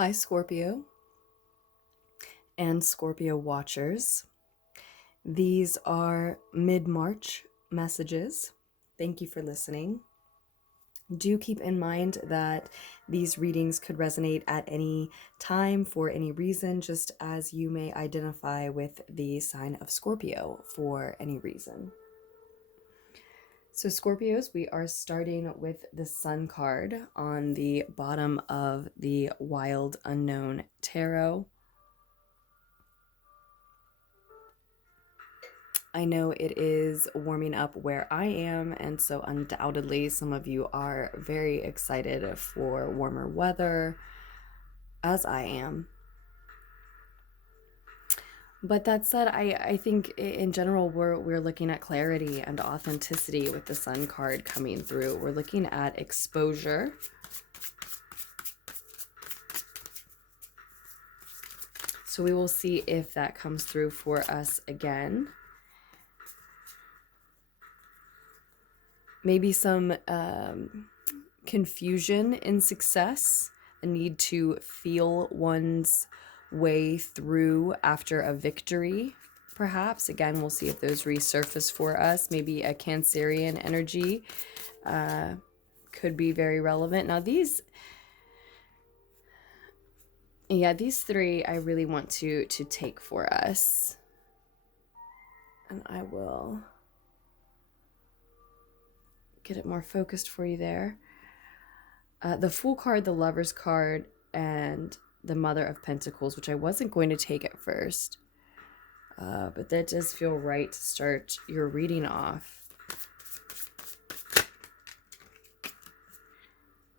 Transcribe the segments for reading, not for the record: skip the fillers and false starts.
Hi, Scorpio and Scorpio watchers. These are mid-March messages. Thank you for listening. Do keep in mind that these readings could resonate at any time for any reason, just as you may identify with the sign of Scorpio for any reason. So Scorpios, we are starting with the Sun card on the bottom of the Wild Unknown Tarot. I know it is warming up where I am, and so undoubtedly some of you are very excited for warmer weather, as I am. But that said, I think in general we're looking at clarity and authenticity with the Sun card coming through. We're looking at exposure. So we will see if that comes through for us again. Maybe some confusion in success, a need to feel one's way through after a victory, perhaps. Again, we'll see if those resurface for us. Maybe a Cancerian energy could be very relevant. Now these three I really want to take for us. And I will get it more focused for you there. The Fool card, the Lover's card, and the Mother of Pentacles, which I wasn't going to take at first. But that does feel right to start your reading off.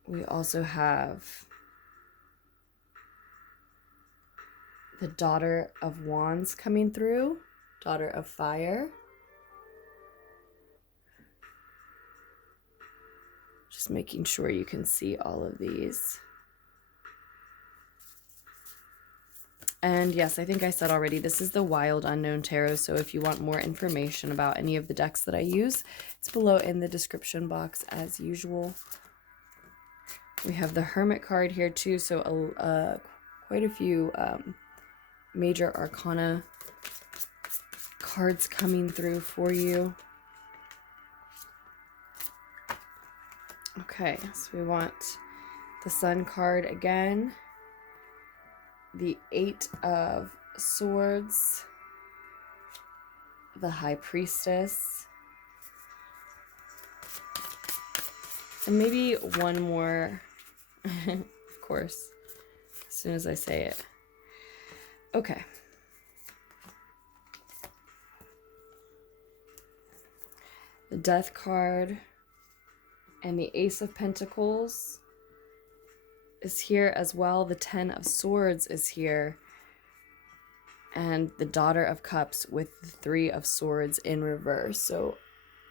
We also have the Daughter of Wands coming through, Daughter of Fire. Just making sure you can see all of these. And yes, I think I said already, this is the Wild Unknown Tarot, so if you want more information about any of the decks that I use, it's below in the description box as usual. We have the Hermit card here too, so quite a few major arcana cards coming through for you. Okay, so we want the Sun card again, the Eight of Swords, the High Priestess, and maybe one more, of course, as soon as I say it. Okay. The Death card and the Ace of Pentacles is here as well. The Ten of Swords is here. And the Daughter of Cups with the Three of Swords in reverse. So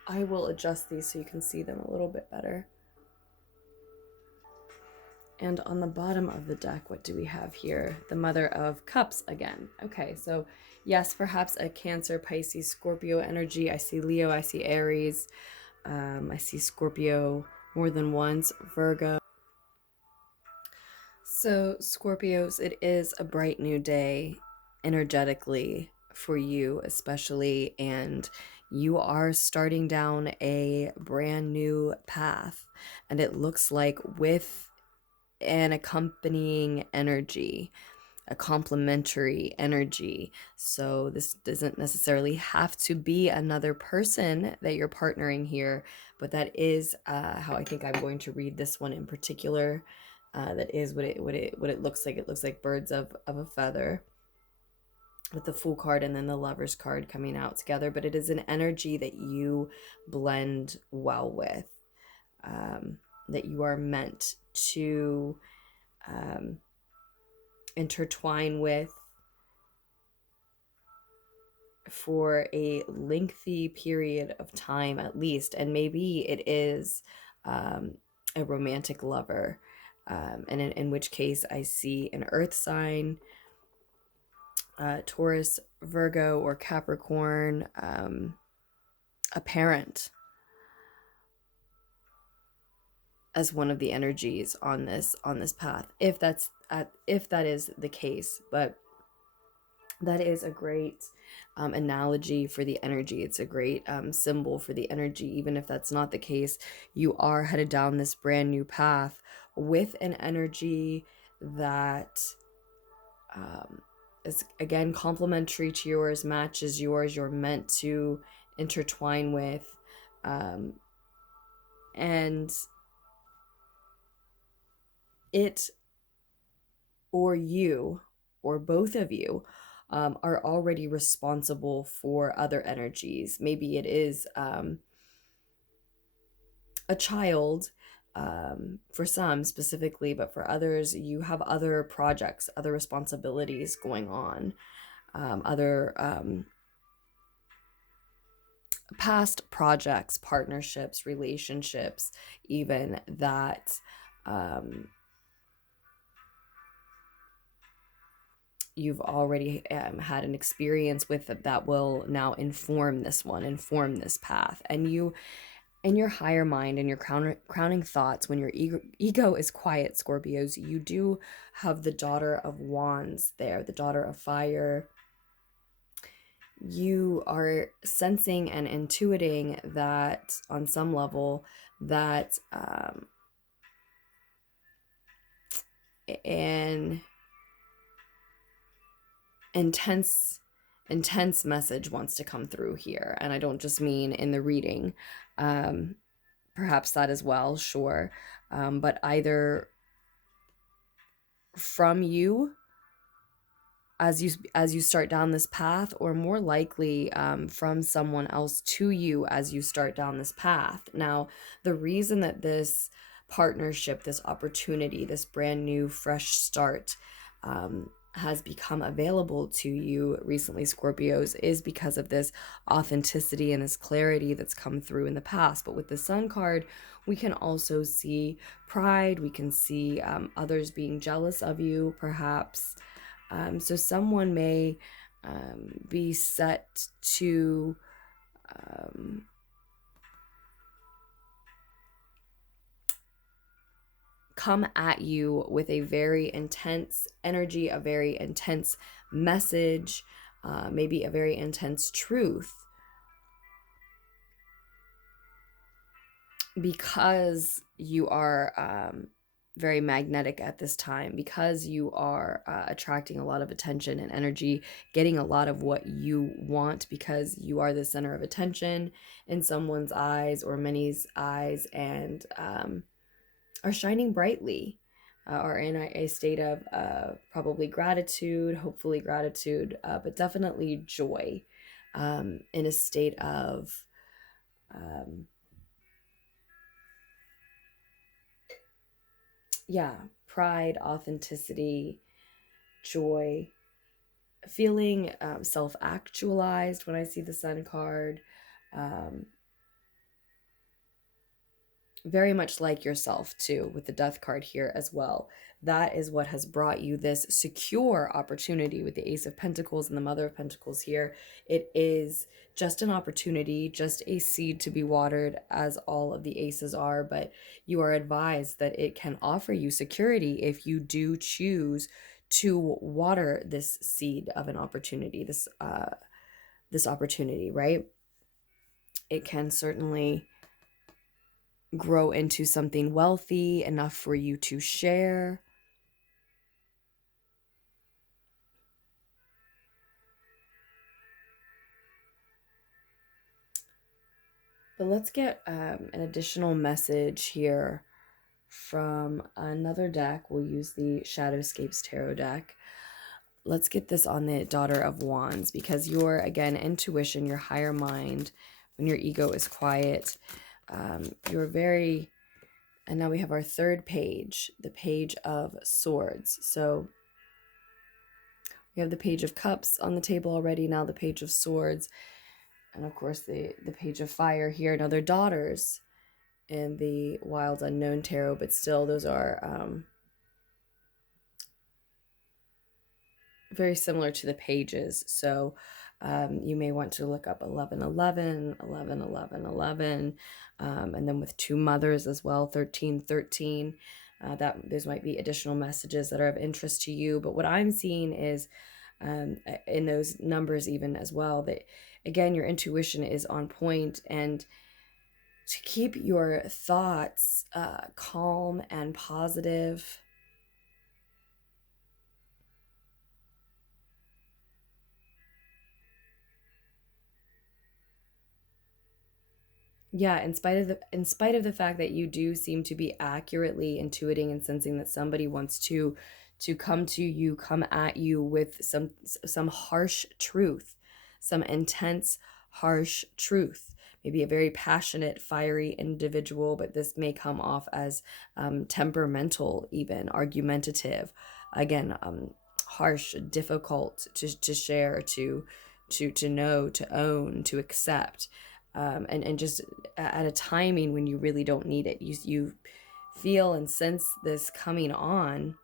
I will adjust these so you can see them a little bit better. And on the bottom of the deck, what do we have here? The Mother of Cups again. Okay, so yes, perhaps a Cancer, Pisces, Scorpio energy. I see Leo, I see Aries. I see Scorpio more than once, Virgo. So Scorpios, it is a bright new day energetically for you especially, and you are starting down a brand new path, and it looks like with an accompanying energy, a complementary energy. So this doesn't necessarily have to be another person that you're partnering here, but that is how I think I'm going to read this one in particular. That is what it looks like. It looks like birds of a feather, with the Fool card and then the Lover's card coming out together. But it is an energy that you blend well with, that you are meant to intertwine with for a lengthy period of time at least. And maybe it is a romantic lover, and in which case I see an earth sign, Taurus, Virgo, or Capricorn, a parent. as one of the energies on this path, if that is the case. But that is a great analogy for the energy. It's a great symbol for the energy. Even if that's not the case, you are headed down this brand new path with an energy that is, again, complementary to yours, matches yours, you're meant to intertwine with. And it, or you, or both of you, are already responsible for other energies. Maybe it is a child, for some specifically, but for others, you have other projects, other responsibilities going on, other past projects, partnerships, relationships, even that you've already had an experience with that will now inform this one, inform this path. And you, in your higher mind and your crowning thoughts, when your ego is quiet, Scorpios, you do have the Daughter of Wands there, the Daughter of Fire. You are sensing and intuiting that on some level that an intense message wants to come through here. And I don't just mean in the reading, perhaps that as well, sure, but either from you as you start down this path, or more likely from someone else to you as you start down this path. Now, the reason that this partnership, this opportunity, this brand new fresh start has become available to you recently, Scorpios, is because of this authenticity and this clarity that's come through in the past. But with the Sun card, we can also see pride. We can see others being jealous of you, perhaps. So someone may be set to come at you with a very intense energy, a very intense message, maybe a very intense truth, because you are very magnetic at this time, because you are attracting a lot of attention and energy, getting a lot of what you want, because you are the center of attention in someone's eyes or many's eyes, and are shining brightly, are in a state of probably gratitude, hopefully gratitude, but definitely joy, in a state of pride, authenticity, joy, feeling self-actualized when I see the Sun card. Very much like yourself too, with the Death card here as well. That is what has brought you this secure opportunity with the Ace of Pentacles and the Mother of Pentacles here. It is just an opportunity, just a seed to be watered, as all of the aces are, but you are advised that it can offer you security if you do choose to water this seed of an opportunity, this opportunity, right? It can certainly grow into something wealthy enough for you to share. But let's get an additional message here from another deck. We'll use the Shadowscapes tarot deck. Let's get this on the Daughter of Wands, because your, again, intuition, your higher mind, when your ego is quiet, you're very... And now we have our third page, the Page of Swords. So we have the Page of Cups on the table already, now the Page of Swords, and of course the Page of Fire here. Now they're daughters in the Wild Unknown Tarot, but still those are very similar to the pages. So You may want to look up 1111, 1111, and then with two mothers as well, 1313. That those might be additional messages that are of interest to you. But what I'm seeing is in those numbers even as well, that again, your intuition is on point, and to keep your thoughts calm and positive. Yeah, in spite of the fact that you do seem to be accurately intuiting and sensing that somebody wants to come to you, come at you with some harsh truth, some intense harsh truth. Maybe a very passionate, fiery individual, but this may come off as temperamental, even argumentative. Again, harsh, difficult to share, to know, to own, to accept, and just at a timing when you really don't need it. You feel and sense this coming on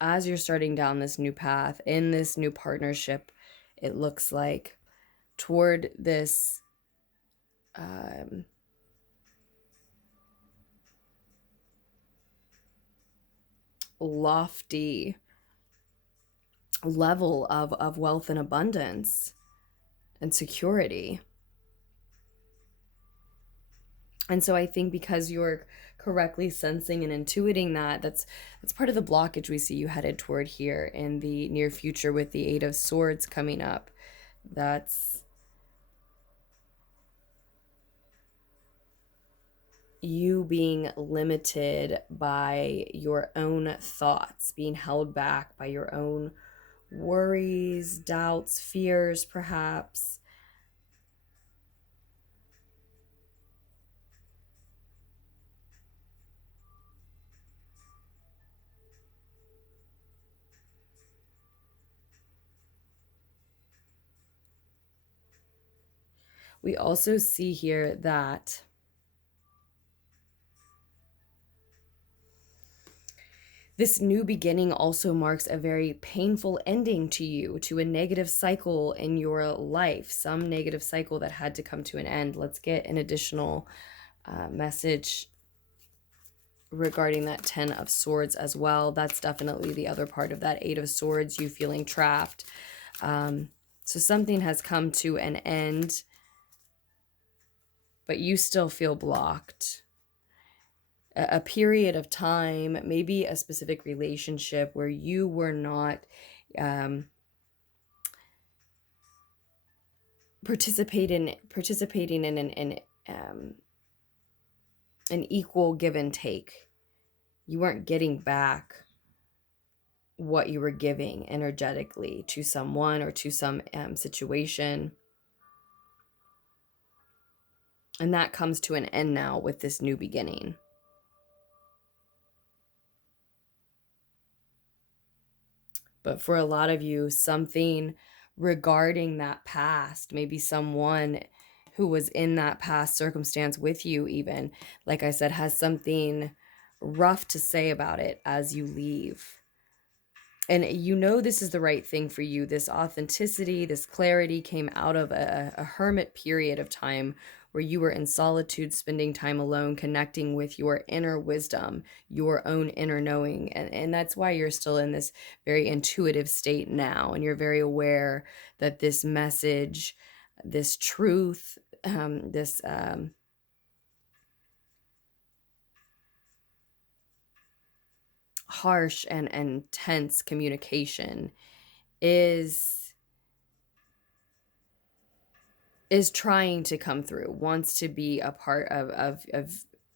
as you're starting down this new path in this new partnership. It looks like toward this lofty level of wealth and abundance and security. And so I think because you're correctly sensing and intuiting that, that's part of the blockage we see you headed toward here in the near future with the Eight of Swords coming up. That's you being limited by your own thoughts, being held back by your own worries, doubts, fears, perhaps. We also see here that this new beginning also marks a very painful ending to you, to a negative cycle in your life, some negative cycle that had to come to an end. Let's get an additional message regarding that 10 of Swords as well. That's definitely the other part of that 8 of Swords, you feeling trapped. So something has come to an end, but you still feel blocked. A period of time, maybe a specific relationship where you were not participating in an equal give and take. You weren't getting back what you were giving energetically to someone or to some situation. And that comes to an end now with this new beginning. But for a lot of you, something regarding that past, maybe someone who was in that past circumstance with you, even, like I said, has something rough to say about it as you leave. And you know this is the right thing for you. This authenticity, this clarity came out of a hermit period of time where you were in solitude, spending time alone, connecting with your inner wisdom, your own inner knowing. And that's why you're still in this very intuitive state now. And you're very aware that this message, this truth, this harsh and tense communication is trying to come through, wants to be a part of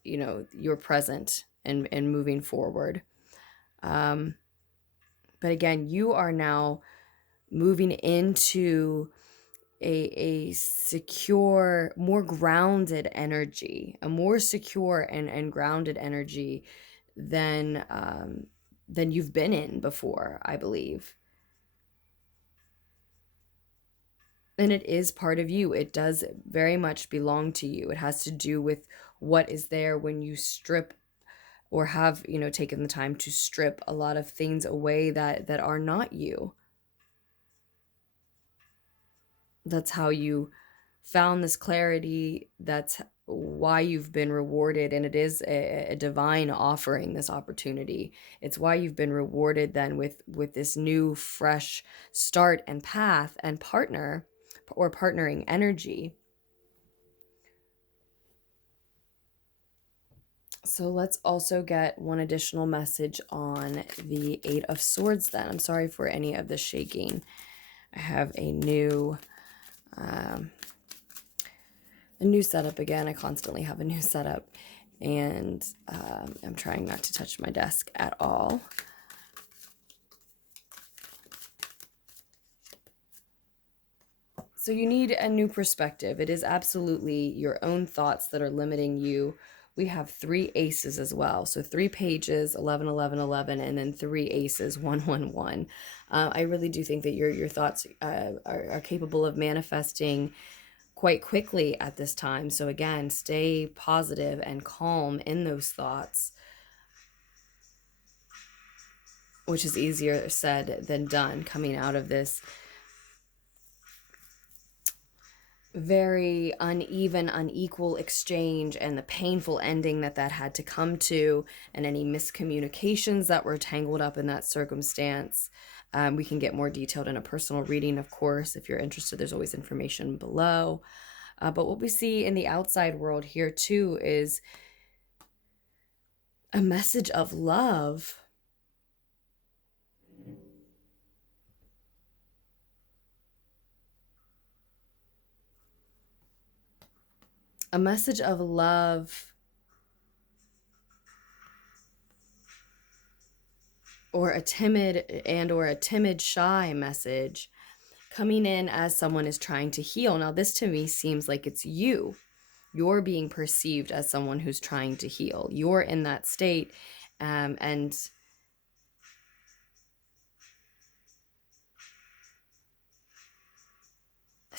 you know, your present and moving forward. But again, you are now moving into a secure, more grounded energy, a more secure and grounded energy than you've been in before, I believe. And it is part of you. It does very much belong to you. It has to do with what is there when you strip or have, taken the time to strip a lot of things away that are not you. That's how you found this clarity. That's why you've been rewarded, and it is a divine offering, this opportunity. It's why you've been rewarded then with this new fresh start and path and partner or partnering energy. So let's also get one additional message on the Eight of Swords then. I'm sorry for any of the shaking. I have a new setup again. I constantly have a new setup, and I'm trying not to touch my desk at all. So you need a new perspective. It is absolutely your own thoughts that are limiting you. We have 3 aces as well. So 3 pages, 11, 11, 11, and then 3 aces, 1, 1, 1. I really do think that your thoughts are capable of manifesting quite quickly at this time. So again, stay positive and calm in those thoughts, which is easier said than done coming out of this very uneven, unequal exchange and the painful ending that had to come to, and any miscommunications that were tangled up in that circumstance. We can get more detailed in a personal reading, of course. If you're interested, there's always information below. But what we see in the outside world here too is a message of love. A message of love, or a timid shy message coming in as someone is trying to heal. Now, this to me seems like it's you. You're being perceived as someone who's trying to heal. You're in that state, and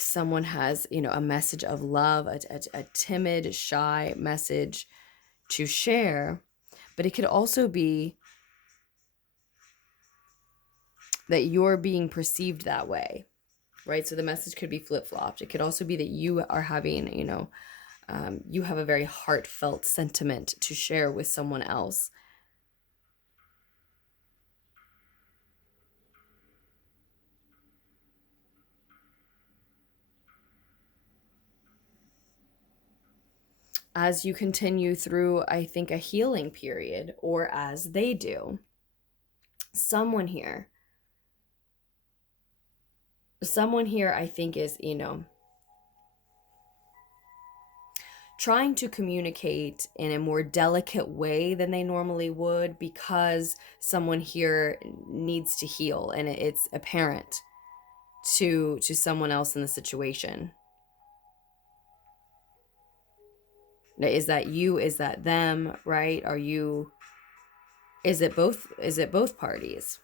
someone has, a message of love, a timid, shy message to share. But it could also be that you're being perceived that way, right? So the message could be flip-flopped. It could also be that you are having, you have a very heartfelt sentiment to share with someone else. As you continue through, I think, a healing period, or as they do. Someone here, I think, is, trying to communicate in a more delicate way than they normally would, because someone here needs to heal, and it's apparent to someone else in the situation. Is that you? Is that them? Right? Is it both parties?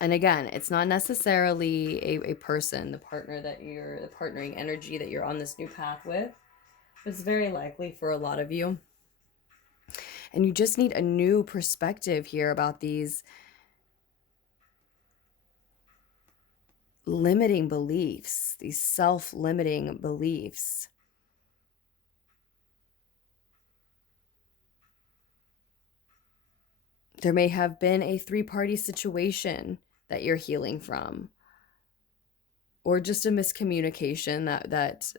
And again, it's not necessarily a person, the partnering energy that you're on this new path with. It's very likely for a lot of you. And you just need a new perspective here about these limiting beliefs, these self-limiting beliefs. There may have been a 3-party situation that you're healing from, or just a miscommunication that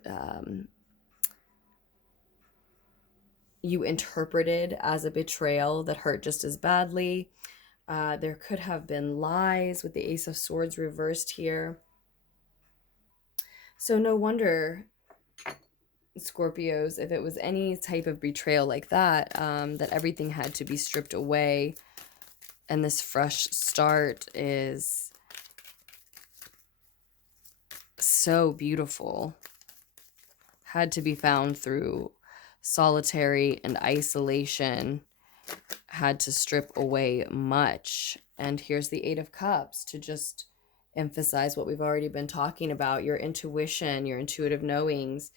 you interpreted as a betrayal that hurt just as badly. There could have been lies with the Ace of Swords reversed here. So no wonder, Scorpios, if it was any type of betrayal like that, that everything had to be stripped away, and this fresh start is so beautiful. Had to be found through solitary and isolation. Had to strip away much. And here's the 8 of Cups to just emphasize what we've already been talking about. Your intuition, your intuitive knowings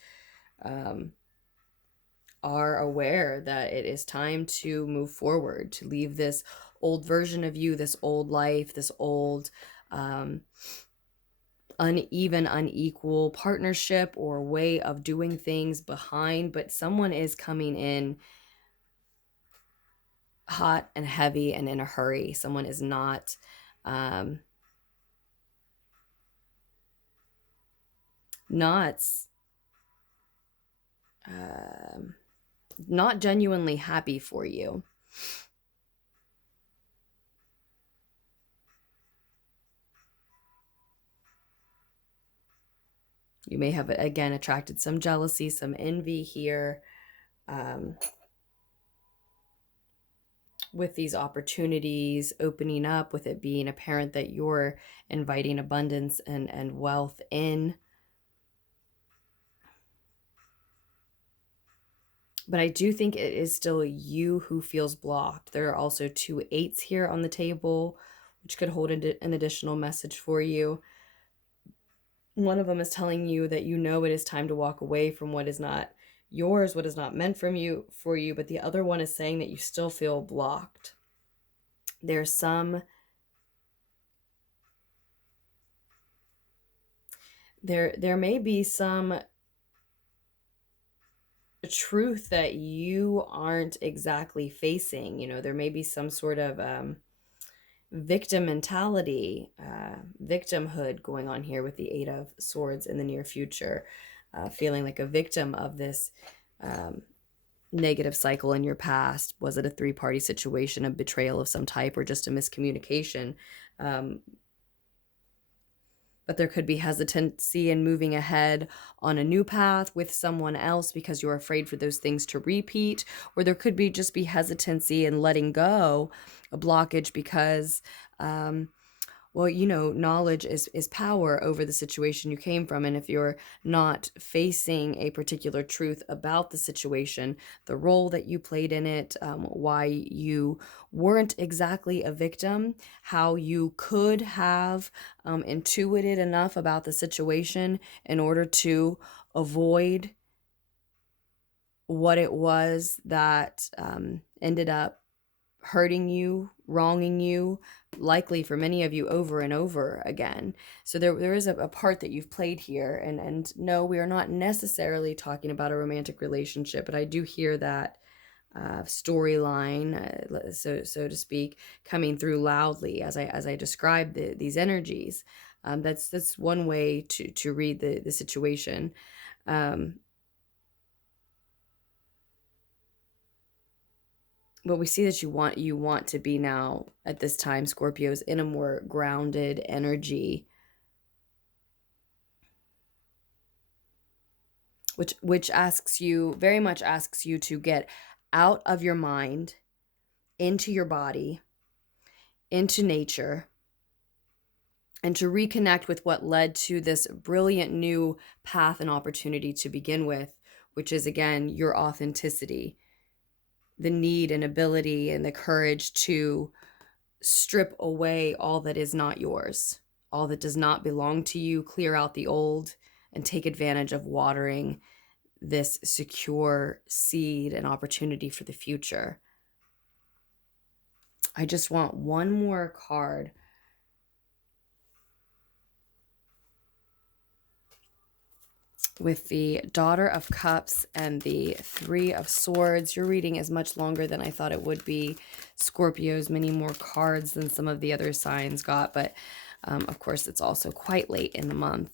are aware that it is time to move forward, to leave this old version of you, this old life, this old uneven, unequal partnership or way of doing things behind. But someone is coming in hot and heavy and in a hurry. Someone is not not genuinely happy for you. You may have, again, attracted some jealousy, some envy here with these opportunities opening up, with it being apparent that you're inviting abundance and wealth in. But I do think it is still you who feels blocked. There are also 2 8s here on the table, which could hold an additional message for you. One of them is telling you that you know it is time to walk away from what is not yours, what is not meant for you, but the other one is saying that you still feel blocked. There's some there may be some truth that you aren't exactly facing. You know, there may be some sort of victim mentality, victimhood going on here with the 8 of Swords in the near future, feeling like a victim of this negative cycle in your past. Was it a 3-party situation, a betrayal of some type, or just a miscommunication? But there could be hesitancy in moving ahead on a new path with someone else because you're afraid for those things to repeat. Or there could be just be hesitancy in letting go, a blockage because, well, you know, knowledge is power over the situation you came from. And if you're not facing a particular truth about the situation, the role that you played in it, why you weren't exactly a victim, how you could have intuited enough about the situation in order to avoid what it was that ended up hurting you, wronging you, likely for many of you over and over again. So there is a part that you've played here. And no, we are not necessarily talking about a romantic relationship, but I do hear that storyline, so to speak, coming through loudly as I describe these energies. That's one way to read the situation. But we see that you want to be now at this time, Scorpios, in a more grounded energy, which asks you, very much asks you to get out of your mind, into your body, into nature, and to reconnect with what led to this brilliant new path and opportunity to begin with, which is, again, your authenticity, the need and ability and the courage to strip away all that is not yours, all that does not belong to you, clear out the old, and take advantage of watering this secure seed and opportunity for the future. I just want one more card. With the Daughter of Cups and the 3 of Swords. Your reading is much longer than I thought it would be. Scorpios, many more cards than some of the other signs got, but of course it's also quite late in the month.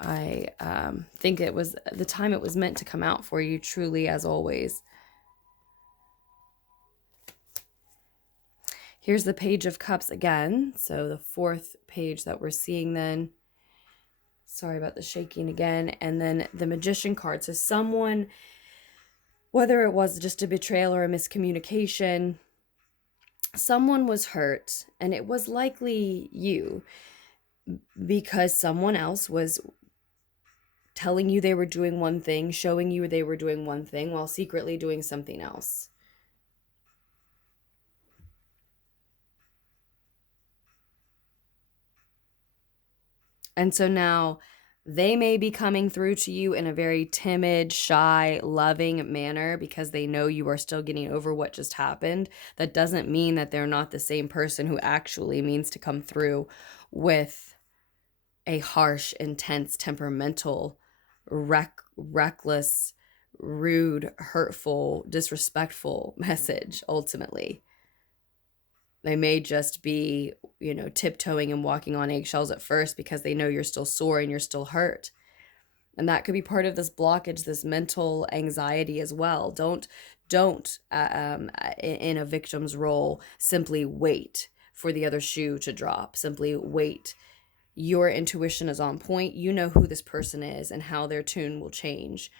I think it was the time it was meant to come out for you, truly, as always. Here's the Page of Cups again, so the 4th page that we're seeing then. Sorry about the shaking again. And then the Magician card. So someone, whether it was just a betrayal or a miscommunication, someone was hurt, and it was likely you, because someone else was telling you they were doing one thing, showing you they were doing one thing while secretly doing something else. And so now They may be coming through to you in a very timid, shy, loving manner because they know you are still getting over what just happened. That doesn't mean that they're not the same person who actually means to come through with a harsh, intense, temperamental, reckless, rude, hurtful, disrespectful message, ultimately. They may just be, tiptoeing and walking on eggshells at first because they know you're still sore and you're still hurt. And that could be part of this blockage, this mental anxiety as well. Don't in a victim's role, simply wait for the other shoe to drop. Simply wait. Your intuition is on point. You know who this person is and how their tune will change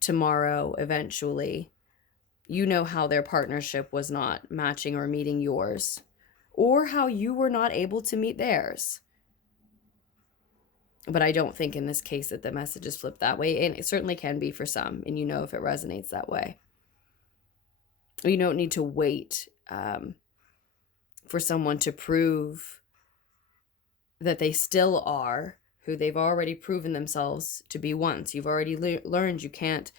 tomorrow, eventually. You know how their partnership was not matching or meeting yours, or how you were not able to meet theirs. But I don't think in this case that the message is flipped that way. And it certainly can be for some. And you know if it resonates that way. You don't need to wait for someone to prove that they still are who they've already proven themselves to be once. You've already learned you can't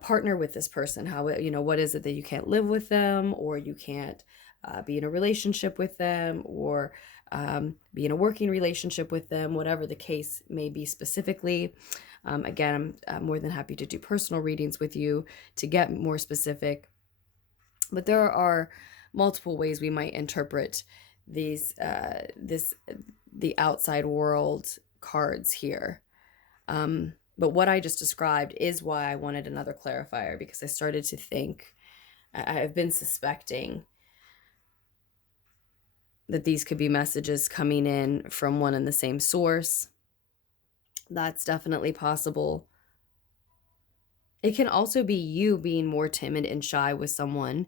partner with this person. How, what is it that you can't live with them, or you can't be in a relationship with them, or be in a working relationship with them, whatever the case may be specifically. Again, I'm more than happy to do personal readings with you to get more specific. But there are multiple ways we might interpret these the outside world cards here. But what I just described is why I wanted another clarifier, because I started to think, I've been suspecting that these could be messages coming in from one and the same source. That's definitely possible. It can also be you being more timid and shy with someone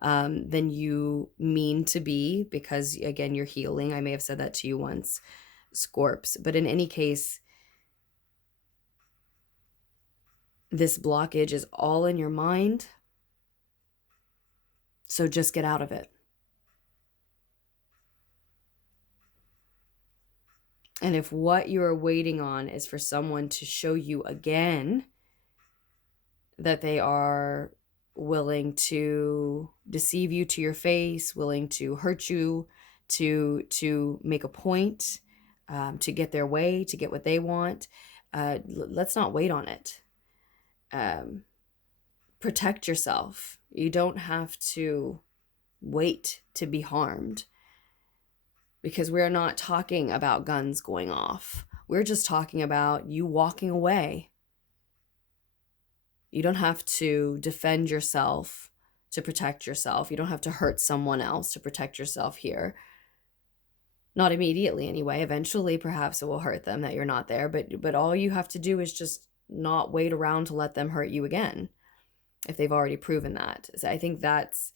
than you mean to be, because, again, you're healing. I may have said that to you once, Scorps. But in any case, this blockage is all in your mind. So just get out of it. And if what you are waiting on is for someone to show you again that they are willing to deceive you to your face, willing to hurt you, to make a point, to get their way, to get what they want, let's not wait on it. Protect yourself. You don't have to wait to be harmed, because we're not talking about guns going off. We're just talking about you walking away. You don't have to defend yourself to protect yourself. You don't have to hurt someone else to protect yourself here. Not immediately anyway. Eventually, perhaps it will hurt them that you're not there. But all you have to do is just not wait around to let them hurt you again, if they've already proven that. So I think that's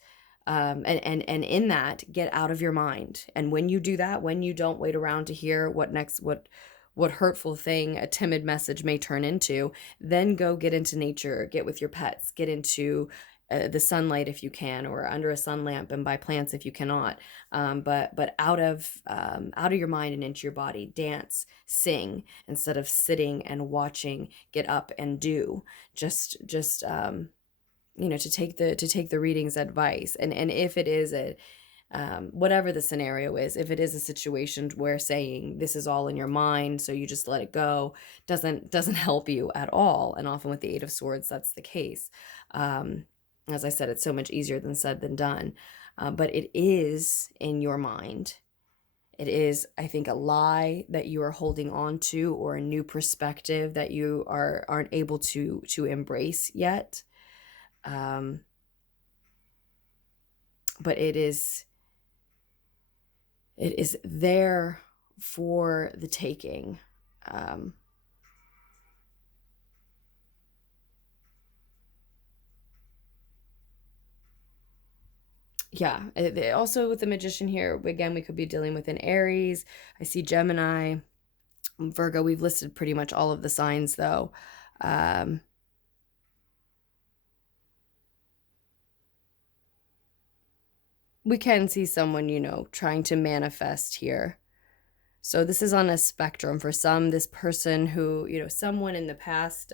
and in that, get out of your mind. And when you do that, when you don't wait around to hear what hurtful thing a timid message may turn into, then go get into nature, get with your pets, get into the sunlight if you can, or under a sun lamp and by plants if you cannot. But out of your mind and into your body. Dance, sing, instead of sitting and watching. Get up and do. Just to take the reading's advice. And if it is whatever the scenario is, if it is a situation where saying this is all in your mind, so you just let it go, doesn't help you at all. And often with the Eight of Swords, that's the case. As I said, it's so much easier than said than done. But it is in your mind. It is, I think, a lie that you are holding on to, or a new perspective that you aren't able to embrace yet. But it is there for the taking. Yeah, also with the Magician here, again, we could be dealing with an Aries. I see Gemini, Virgo. We've listed pretty much all of the signs, though. We can see someone, trying to manifest here. So this is on a spectrum. For some, this person who, someone in the past,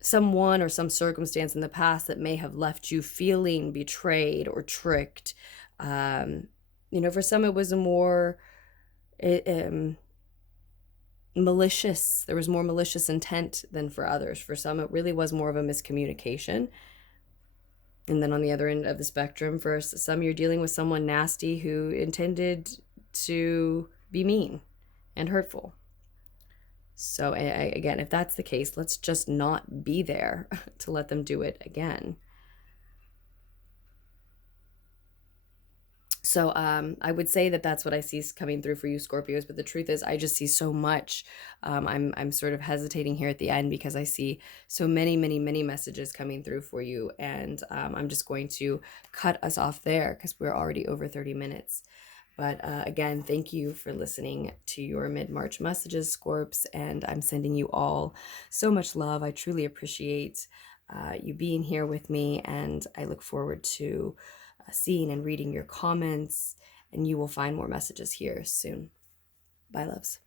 someone or some circumstance in the past that may have left you feeling betrayed or tricked. For some, it was a more malicious. There was more malicious intent than for others. For some, it really was more of a miscommunication. And then on the other end of the spectrum, for some, you're dealing with someone nasty who intended to be mean and hurtful. So again, if that's the case, let's just not be there to let them do it again. So I would say that that's what I see coming through for you, Scorpios. But the truth is, I just see so much. I'm sort of hesitating here at the end because I see so many, many, many messages coming through for you. And I'm just going to cut us off there because we're already over 30 minutes. But again, thank you for listening to your mid-March messages, Scorps. And I'm sending you all so much love. I truly appreciate you being here with me. And I look forward to seeing and reading your comments, and you will find more messages here soon. Bye, loves.